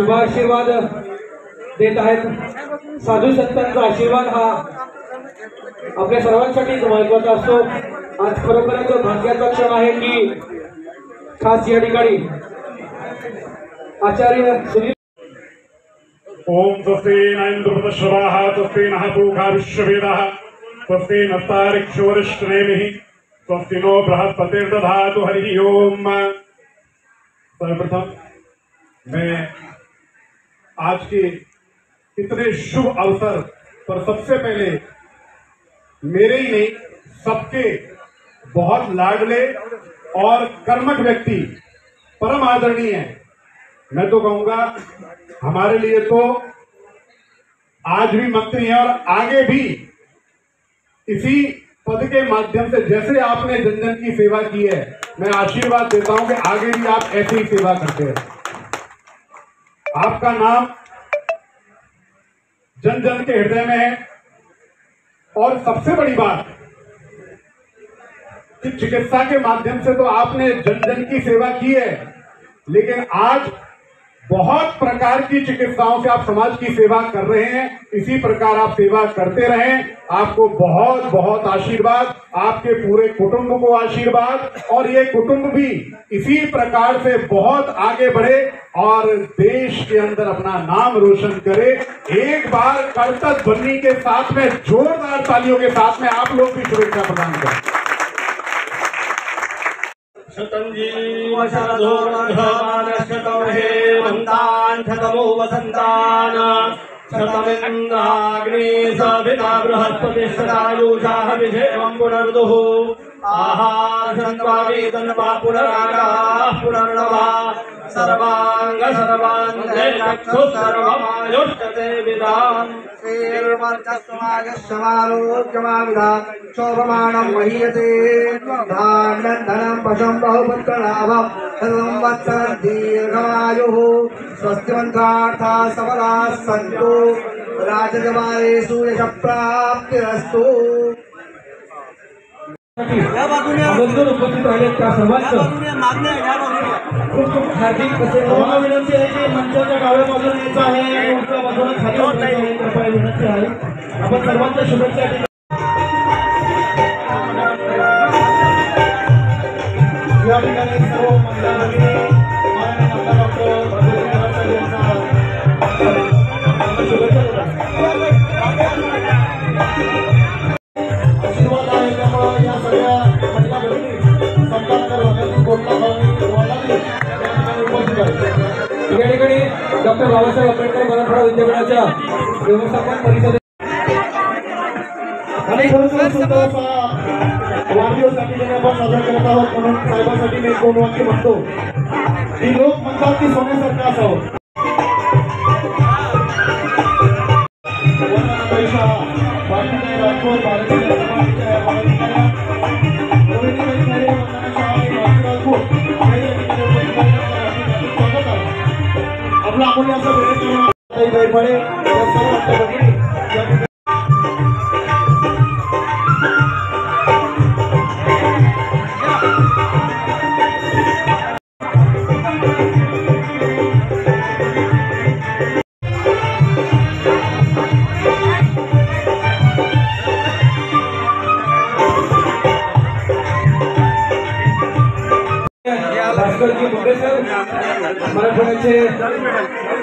शुभाशीर्वाद देत आहेत। साधू संतांचा आशीर्वाद हा आपल्या सर्वांसाठी महत्त्वाचा असतो। आज खरोखरच भाग्याचा क्षण आहे की खास या ठिकाणी आचार्य सुनील ओम स्वस्ति न इंद्रप्रदश्रवाः स्वस्ति नः पूषा विश्ववेदाः स्वस्ति नस्तारिक्षोरिष्टनेमिः स्वस्ति नो बृहस्पतिर्दधातु हरिः ओम। सर्वप्रथम मैं आज के इतने शुभ अवसर पर सबसे पहले मेरे ही नहीं सबके बहुत लाडले और कर्मठ व्यक्ति परम आदरणीय हैं। मैं तो कहूंगा हमारे लिए तो आज भी मंत्री हैं और आगे भी इसी पद के माध्यम से जैसे आपने जन जन की सेवा की है, मैं आशीर्वाद देता हूं कि आगे भी आप ऐसे ही सेवा करते हैं। आपका नाम जन जन के हृदय में है और सबसे बड़ी बात कि चिकित्सा के माध्यम से तो आपने जन जन की सेवा की है, लेकिन आज बहुत प्रकार की चिकित्साओं से आप समाज की सेवा कर रहे हैं। इसी प्रकार आप सेवा करते रहें। आपको बहुत बहुत आशीर्वाद, आपके पूरे कुटुंब को आशीर्वाद और ये कुटुंब भी इसी प्रकार से बहुत आगे बढ़े और देश के अंदर अपना नाम रोशन करे। एक बार कर्तव्य ध्वनि के साथ में जोरदार तालियों के साथ में आप लोग भी शुभेच्छा प्रदान करें। शतं जीव शरदो वर्धमान शतं हेमन्तान् शतमो वसन्तान् शतमिन्द्राग्नि सविता बृहस्पतिः शतायुषाः विषेवं पुनर्दुः आहारशन्त्वावेदन्वा पुनरागाः पुनर्नवा सर्वांग सर्वांगे चक्षुः सर्वमायुष्यते विदाम् शोभमानं महीयते धान्यं धनं पशुं बहुपुत्रलाभं संवत्सरं दीर्घमायुः स्वस्तिमन्त्रार्थाः सबलाः सन्तु राजजमानेषु यशप्राप्तिरस्तु। आमंत्रण उपस्थित राहिलेत त्या सर्वांचं खूप खूप हार्दिक असे विनंती आहे की मंचाच्या डाव्या बाजूला यायचं आहे आणि उजव्या बाजूला खाली उतरायचं आहे। कृपया विनंती आहे आपण सर्वांच्या शुभेच्छा या ठिकाणी सर्व महिला भगिनी माननीय डॉक्टर शुभेच्छा देतात। आशीर्वाद आहे त्यामुळे या सगळ्या महिला भगिनी संतांना या ठिकाणी डॉक्टर बाबासाहेब आंबेडकर मराठवाडा विद्यापीठाच्या व्यवस्थापन परिषदेत वाढदिवसासाठी आपण साजरा करत आहोत म्हणून साहेबांसाठी मी दोन वाक्य म्हणतो की लोक म्हणतात की सोन्यासारखं असावं। आपला आपण असं वेळ पडे भास्करजी मुंडे सर मराठवाड्याचे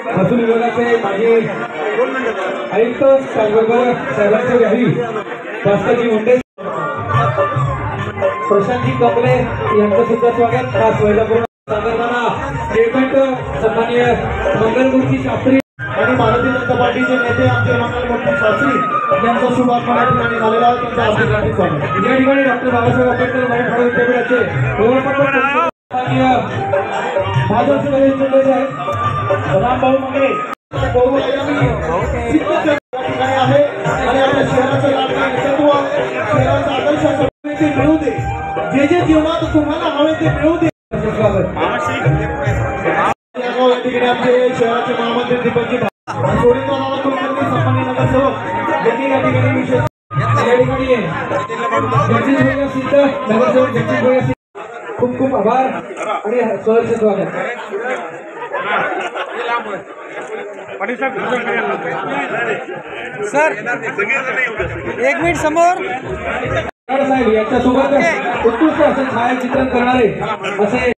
महसूल विभागाचे माजी आयुक्त त्याचबरोबर साहेबांचे व्याही भास्करजी मुंडे प्रशांतजी कपले यांचं सुद्धा स्वागत। खास वैजापूर सागरदाना स्टेटमेंट सन्माननीय मंगलमूर्ती शास्त्री आणि भारतीय जनता पार्टीचे नेते आमचे मंगलमूर्ती शास्त्री यांचा शुभ आगमन या ठिकाणी झालेला आहे। त्यांच्या हार्दिक स्वागत। या ठिकाणी डॉक्टर बाबासाहेब आंबेडकर मराठवाडा विद्यापीठाचे व्यवस्थापन भाजपचे नवीन जिल्ह्याचे आहेत रामभाऊ मंगळे आहे आणि आपल्या शहराचं नेतृत्व शहराचा आदर्श मिळू दे। जे जे जीवनात तुम्हाला हवे ते मिळू दे। आमचे शहराचे महामंत्री दीपकजी सोडींद्रनाथ कुलकर्णी सन्माननीय नगरसेवक यांनी या ठिकाणी विशेष या ठिकाणी जगदीश भैया सिद्ध नगरसेवक जगदीश भैया खूप खूप आभार आणि सहर्ष स्वागत। सर एक मिनिट समोर साहेब यांच्यासोबत उत्कृष्ट असं छायाचित्रण करणारे असे